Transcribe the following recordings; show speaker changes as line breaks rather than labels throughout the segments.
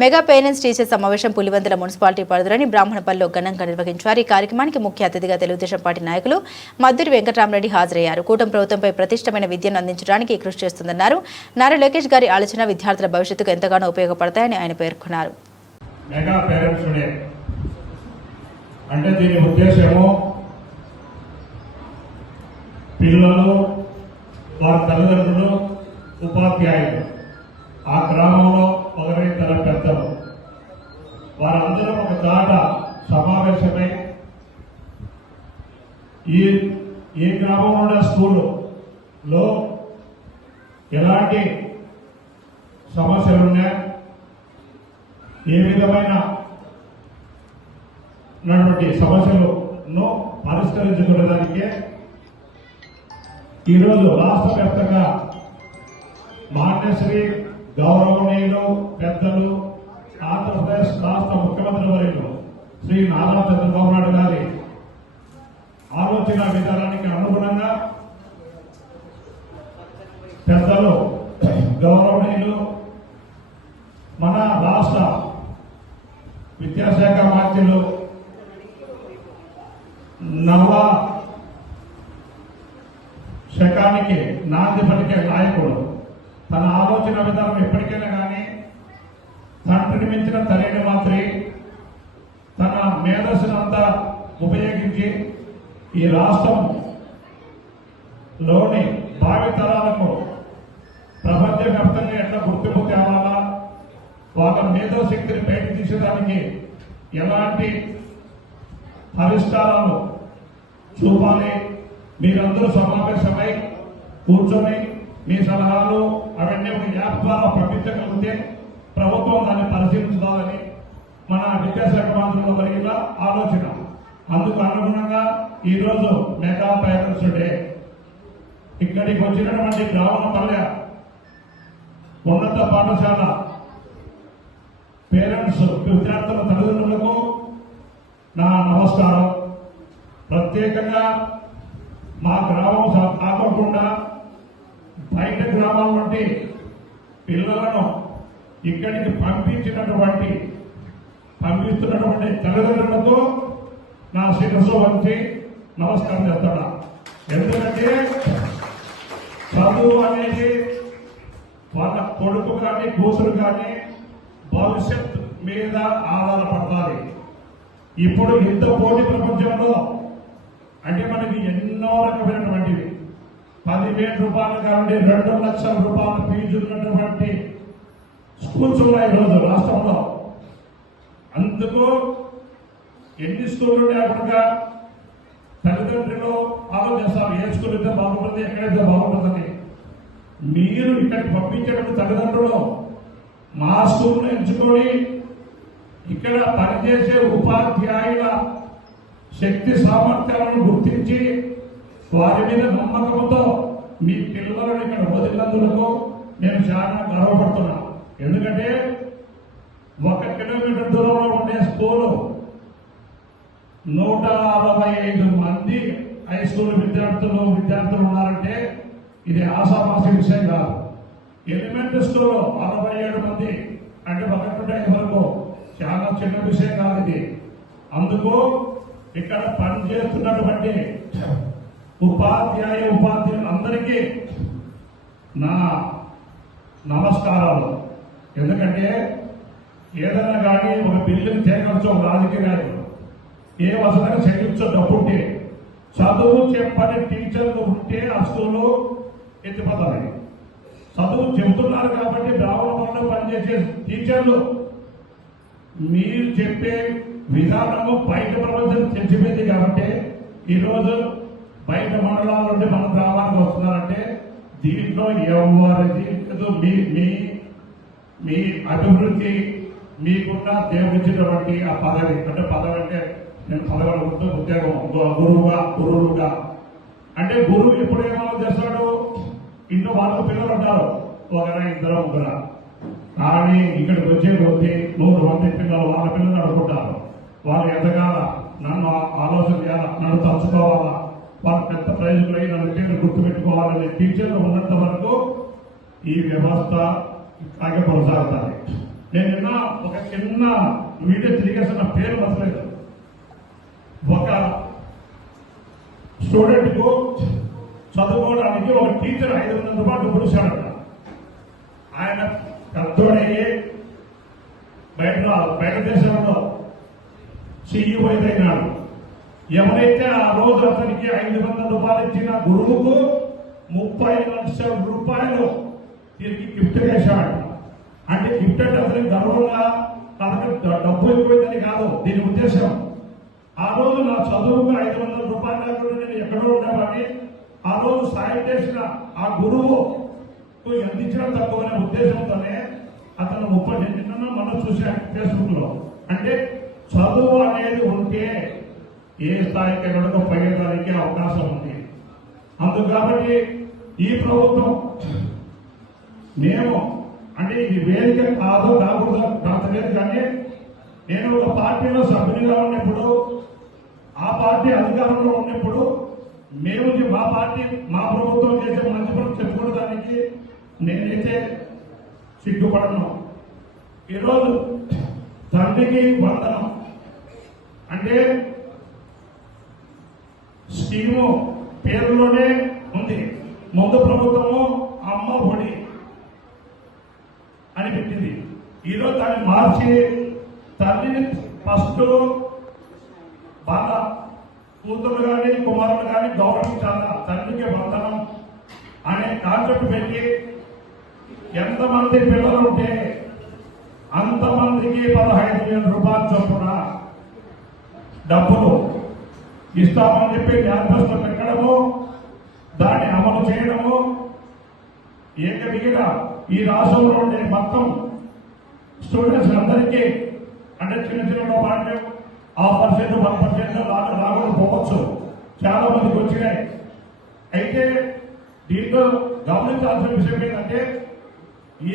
Mega parents teacher సమావేశం Pulivendula municipality పరిధిలోని బ్రాహ్మణపల్లిలో ఘనంగా నిర్వహించారు. ఈ కార్యక్రమానికి ముఖ్య అతిథిగా తెలుగుదేశం పార్టీ నాయకులు మధురి వెంకటరామరెడ్డి హాజరయ్యారు. కూటమి ప్రభుత్వంపై ప్రతిష్టమైన విద్యను అందించడానికి కృషి చేస్తుందన్నారు. నారా లోకేష్ గారి ఆలోచన విద్యార్థుల భవిష్యత్తుకు ఎంతగానో ఉపయోగపడతాయని ఆయన పేర్కొన్నారు.
అంటే దీని ఉద్దేశము పిల్లలు వారి తల్లిదండ్రులు ఉపాధ్యాయులు ఆ గ్రామంలో ఒకరిద్దరు పెద్దలు వారందరూ ఒక చాట సమావేశమై ఈ ఈ గ్రామంలో స్కూల్లో ఎలాంటి సమస్యలు ఉన్నాయి ఏ విధమైన సమస్యలను పరిష్కరించుకునేదానికే ఈరోజు రాష్ట్ర వ్యాప్తంగా మాన్యశ్రీ గౌరవనీయులు పెద్దలు ఆంధ్రప్రదేశ్ రాష్ట్ర ముఖ్యమంత్రి వర్యులు శ్రీ నారా చంద్రబాబు నాయుడు గారి ఆలోచన విధానానికి అనుగుణంగా పెద్దలు గౌరవనీయులు మన రాష్ట్ర విద్యాశాఖ మంత్రులు నవ శకానికి నాంది పలికే నాయకుడు తన ఆలోచన విధానం ఎప్పటికైనా కానీ తండ్రిని మించిన తల్లిని మాత్రమే తన మేధస్సునంతా ఉపయోగించి ఈ రాష్ట్రం లోని భావితరాలకు ప్రపంచవ్యాప్తంగా ఎట్లా గుర్తింపు తేవాలా? వాళ్ళ మేధో శక్తిని బయట తీసేదానికి ఎలాంటి పరిష్కారాలు చూపాలి? మీరందరూ సమావేశమై కూర్చొని మీ సలహాలు అవన్నీ ఒక యాప్ ద్వారా పంపించగలిగితే ప్రభుత్వం దాన్ని పరిశీలించాలని మన విద్యాశాఖ మంత్రులు వరకు ఆలోచన. అందుకు అనుగుణంగా ఈరోజు మెగా పేరెంట్స్ డే. ఇక్కడికి వచ్చినటువంటి గ్రామపల్లె ఉన్నత పాఠశాల పేరెంట్స్ విద్యార్థుల తల్లిదండ్రులకు నా నమస్కారం. ప్రత్యేకంగా మా గ్రామం సా- కాకుండా బయట గ్రామం వంటి పిల్లలను ఇక్కడికి పంపించినటువంటి పంపిస్తున్నటువంటి తల్లిదండ్రులతో నా శిరస్సు వంచి నమస్కారం చేస్తున్నా. ఎందుకంటే చదువు అనేది వాళ్ళ కొడుకు కానీ కూతురు కానీ భవిష్యత్ మీద ఆధారపడాలి ఇప్పుడు ఇంత పోటీ ప్రపంచంలో అంటే మనకి ఎన్నో రకమైనటువంటివి. పదివేల రూపాయలు కావండి రెండు లక్షల రూపాయల ఫీజు ఉన్నటువంటి స్కూల్స్ ఉన్నాయి ఈరోజు రాష్ట్రంలో. అందుకు ఎన్ని స్కూళ్ళు లేకుండా తల్లిదండ్రులు ఆలోచిస్తారు ఏ స్కూల్ అయితే బాగుంటుంది ఎక్కడైతే బాగుంటుందని. మీరు ఇక్కడికి పంపించేటువంటి తల్లిదండ్రులు మా స్కూల్ను ఎంచుకొని ఇక్కడ పనిచేసే ఉపాధ్యాయుల శక్తి సామర్థ్యాలను గుర్తించి వారి మీద నమ్మకంతో మీ పిల్లలను ఇక్కడ వదిలినందుకు నేను చాలా గర్వపడుతున్నాం ఎందుకంటే ఒక కిలోమీటర్ దూరంలో ఉండే స్కూలు నూట అరవై ఐదు మంది హై స్కూల్ విద్యార్థులు విద్యార్థులు ఉన్నారంటే ఇది ఆశామాసి విషయం కాదు. ఎలిమెంటరీ స్కూల్లో అరవై ఏడు మంది అంటే ఒకటి ఐదు వరకు చాలా చిన్న విషయం కాదు ఇది. అందుకు ఇక్కడ పనిచేస్తున్నటువంటి ఉపాధ్యాయ ఉపాధ్యాయులు అందరికీ నా నమస్కారాలు. ఎందుకంటే ఏదైనా కానీ ఒక బిల్లుని చేయవచ్చు ఒక రాజకీయ నాయకుడు. ఏ వసతిగా చెల్లించో డబ్బుంటే చదువు చెప్పని టీచర్లు ఉంటే ఆ స్కూల్లో ఎత్తిపోతాయి చదువు చెబుతున్నారు కాబట్టి బ్రాహ్మణ పనిచేసే టీచర్లు మీరు చెప్పే విధానము బయట ప్రపంచం తెలిసిపోయింది కాబట్టి ఈరోజు బయట మండలాల నుండి మన గ్రామానికి వస్తున్నారంటే దీంట్లో ఎవరిది మీ మీ మీ అభివృద్ధి మీకున్న దేవుడిచ్చినటువంటి ఆ పదవి. అంటే పదవి అంటే నేను పదవి ఉద్యోగం గురువుగా గురువుగా అంటే గురువు ఎప్పుడు ఏమో చేస్తాడు? ఇంట్లో వాళ్ళకు పిల్లలు ఉంటారు. ఒకరా ఇద్దరు ముగ్గురా. కానీ ఇక్కడికి వచ్చే కొద్ది నూరు మంది పిల్లలు వాళ్ళ పిల్లలు అనుకుంటారు వాళ్ళు ఎంతకాల నన్ను ఆలోచన చేయాలా? నన్ను తలుచుకోవాలా? వాళ్ళ పెద్ద ప్రయోజకులై నన్ను పేరు గుర్తుపెట్టుకోవాలనే టీచర్లు ఉన్నంత వరకు ఈ వ్యవస్థ ఇట్లాగే కొనసాగుతుంది నేను నిన్న ఒక చిన్న వీడియో తిరిగేసిన పేరు మతలేదు ఒక స్టూడెంట్కు చదువుకోవడానికి ఒక టీచర్ ఐదు వందల రూపాయలు పొడిచాడట ఆయన పెద్దోడయ్యి బయట బయట దేశంలో సీఈఓ అయినాడు. ఎవరైతే ఆ రోజు అతనికి ఐదు వందల రూపాయలు ఇచ్చిన గురువుకు ముప్పై లక్షల రూపాయలు తిరిగి గిఫ్ట్ చేశాడు. అంటే గిఫ్ట్ అంటే అతనికి గర్వంగా తనకు డబ్బు ఎక్కువైందని కాదు దీని ఉద్దేశం. ఆ రోజు నా చదువుకు ఐదు వందల రూపాయలు లేకుండా నేను ఎక్కడో ఉండేవాడిని. ఆ రోజు సాయం చేసిన ఆ గురువు ఎంత ఇచ్చినా తక్కువ అనే ఉద్దేశంతోనే అతను ముప్పై నిన్న మనం చూసాం ఫేస్బుక్లో అంటే చదువు అనేది ఉంటే ఏ స్థాయికి వెళ్ళడం పోయేదానికి అవకాశం ఉంది. అందుకు కాబట్టి ఈ ప్రభుత్వం మేము అంటే ఇది వేదిక కాదు కాకూడదు నాకు కానీ నేను ఒక పార్టీలో సభ్యునిగా ఉన్నప్పుడు ఆ పార్టీ అధికారంలో ఉన్నప్పుడు మేము మా పార్టీ మా ప్రభుత్వం చేసే మంచి పనులు చెప్పుకోవడానికి నేనైతే సిగ్గుపడను. ఈరోజు తండ్రికి వందనం. అంటే స్కీము పేరులోనే ఉంది. ముందు ప్రభుత్వము అమ్మ ఒడి అని పెట్టింది. ఈరోజు దాన్ని మార్చి తల్లిని ఫస్ట్ బాగా కూతురు కానీ కుమారుడు కానీ గౌరవించాలా? తల్లికి వందనం అనే కాన్సెప్ట్ పెట్టి ఎంతమంది పిల్లలు ఉంటే అంతమందికి పదహైదు వేల రూపాయలు చొప్పున డబ్బులు ఇస్తామని చెప్పి మేనిఫెస్టో పెట్టడము దాన్ని అమలు చేయడము. ఏకదిగిన ఈ రాష్ట్రంలో ఉండే మొత్తం స్టూడెంట్స్ అందరికీ అంటే చిన్న చిన్న పాటలు ఆ పర్సెంట్ వన్ పర్సెంట్ రాక పోవచ్చు. చాలా మందికి వచ్చినాయి. అయితే దీంట్లో గమనించాల్సిన విషయం ఏంటంటే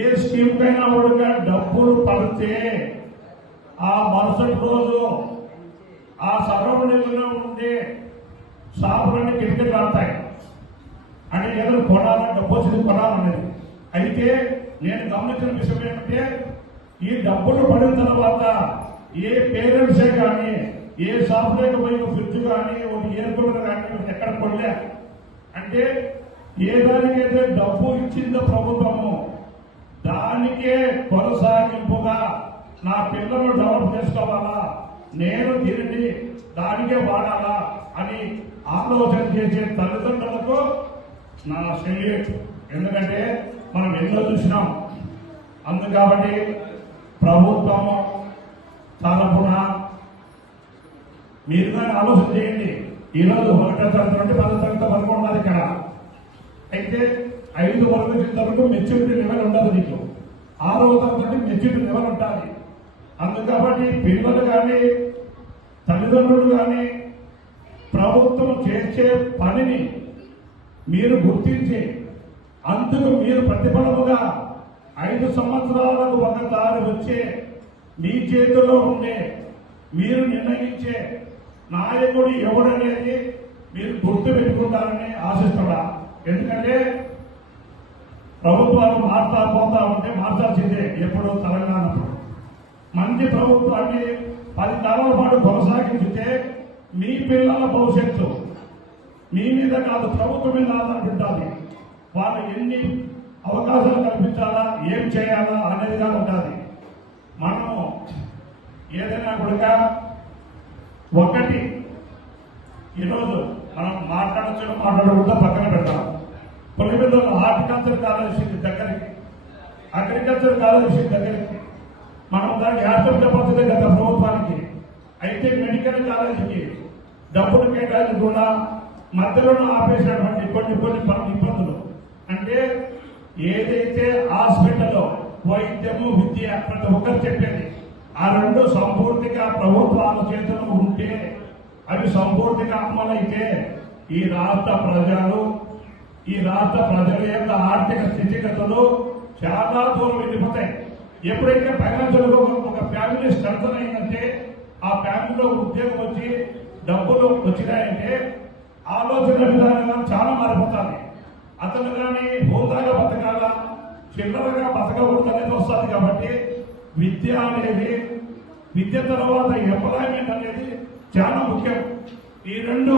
ఏ స్కీమ్ కైనా కూడా డబ్బులు పడితే ఆ మరుసటి రోజు ఆ సరౌండింగ్లో ఉండే షాపులన్నీ కిందకి రాస్తాయి అంటే ఏదో కొనాలని డబ్బు వచ్చింది కొనాలన్నది. అయితే నేను గమనించిన విషయం ఏంటంటే ఈ డబ్బులు పడిన తర్వాత ఏ పేరెంట్సే కానీ ఏ షాపులోకి పోయి ఫ్రిడ్జ్ కానీ ఒక ఇయర్ కూలర్ కానీ ఎక్కడ కొనలే. అంటే ఏ దానికైతే డబ్బు ఇచ్చిందో ప్రభుత్వము దానికే కొనసాగింపుగా నా పిల్లలు డెవలప్ చేసుకోవాలా? నేను దీనిని దానికే వాడాలా అని ఆలోచన చేసే తల్లిదండ్రులకు నా సెల్యూట్. ఎందుకంటే మనం ఎన్నో చూసినాం. అందు కాబట్టి ప్రభుత్వం తరఫున మీరు దాన్ని ఆలోచన చేయండి. ఈరోజు ఒకటో తరగతి నుండి పదో తరగతి వరకు ఉన్నది ఇక్కడ. అయితే ఐదు వరకు వరకు మెచ్యూరిటీ లెవెల్ ఉండదు నీకు. ఆరో తరగతి మెచ్యూరిటీ లెవెల్ ఉంటుంది అందుకు కాబట్టి పిల్లలు కానీ తల్లిదండ్రులు కానీ ప్రభుత్వం చేసే పనిని మీరు గుర్తించి అందుకు మీరు ప్రతిఫలముగా ఐదు సంవత్సరాలకు ఒకసారి వచ్చే మీ చేతిలో ఉండే మీరు నిర్ణయించే నాయకుడు ఎవడనేది మీరు గుర్తు పెట్టుకుంటారని ఆశిస్తున్నా. ఎందుకంటే ప్రభుత్వాలు మారుతా పోతా ఉంటే మార్చాల్సిందే ఎప్పుడో తెలంగాణప్పుడు మంచి ప్రభుత్వాన్ని పది తరాల పాటు కొనసాగించితే మీ పిల్లల భవిష్యత్తు మీ మీద కాదు ప్రభుత్వం మీద ఆధారపడాలి వాళ్ళు ఎన్ని అవకాశాలు కల్పించాలా ఏం చేయాలా అనేదిగా ఉండాలి మనము ఏదైనా కూడా ఒకటి ఈరోజు మనం మాట్లాడచ్చు మాట్లాడకుండా పక్కన పెడతాం. పొలిమిదలో హార్టికల్చర్ కాలేజీ దగ్గరికి అగ్రికల్చర్ కాలేజీ దగ్గరికి. మనం దానికి యాక్సెప్ట్ గత ప్రభుత్వానికి అయితే మెడికల్ కాలేజీకి డబ్బులు కేటాయించకుండా మధ్యలో ఆపేసినటువంటి కొన్ని కొన్ని ఇబ్బందులు. అంటే ఏదైతే హాస్పిటల్లో వైద్యము విద్య ప్రతి ఒక్కరు చెప్పేది ఆ రెండు సంపూర్తిగా ప్రభుత్వాల చేతులు ఉంటే అవి సంపూర్తిగా అమలైతే ఈ రాష్ట్ర ప్రజలు ఈ రాష్ట్ర ప్రజల యొక్క ఆర్థిక స్థితిగతులు చాలా దూరం వెళ్ళిపోతాయి. ఎప్పుడైతే ఫైనాన్షియల్గా ఒక ఫ్యామిలీ స్ట్రెంథన్ అయిందంటే ఆ ఫ్యామిలీలో ఉద్యోగం వచ్చి డబ్బులు వచ్చినాయంటే ఆలోచన విధానం చాలా మారిపోతుంది అతను కానీ హోదాగా బతకాల చిల్లరగా బతకకూడదు అనేది వస్తుంది కాబట్టి విద్య అనేది విద్య తర్వాత ఎంప్లాయ్మెంట్ అనేది చాలా ముఖ్యం. ఈ రెండు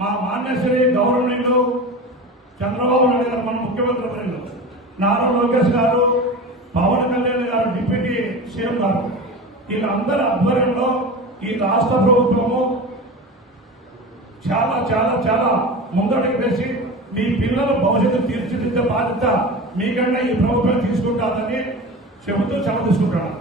మా మాన్యశ్రీ గవర్నమెంట్ చంద్రబాబు నాయుడు గారు మన ముఖ్యమంత్రి నారా లోకేష్ గారు డిప్యూటీ సీఎం గారు వీళ్ళందరి ఆధ్వర్యంలో ఈ రాష్ట్ర ప్రభుత్వము చాలా చాలా చాలా ముందడుగు వేసి మీ పిల్లల భవిష్యత్తు తీర్చిదిద్దే బాధ్యత మీకన్నా ఈ ప్రభుత్వం తీసుకుంటారని చెబుతూ సెలవు తీసుకుంటాను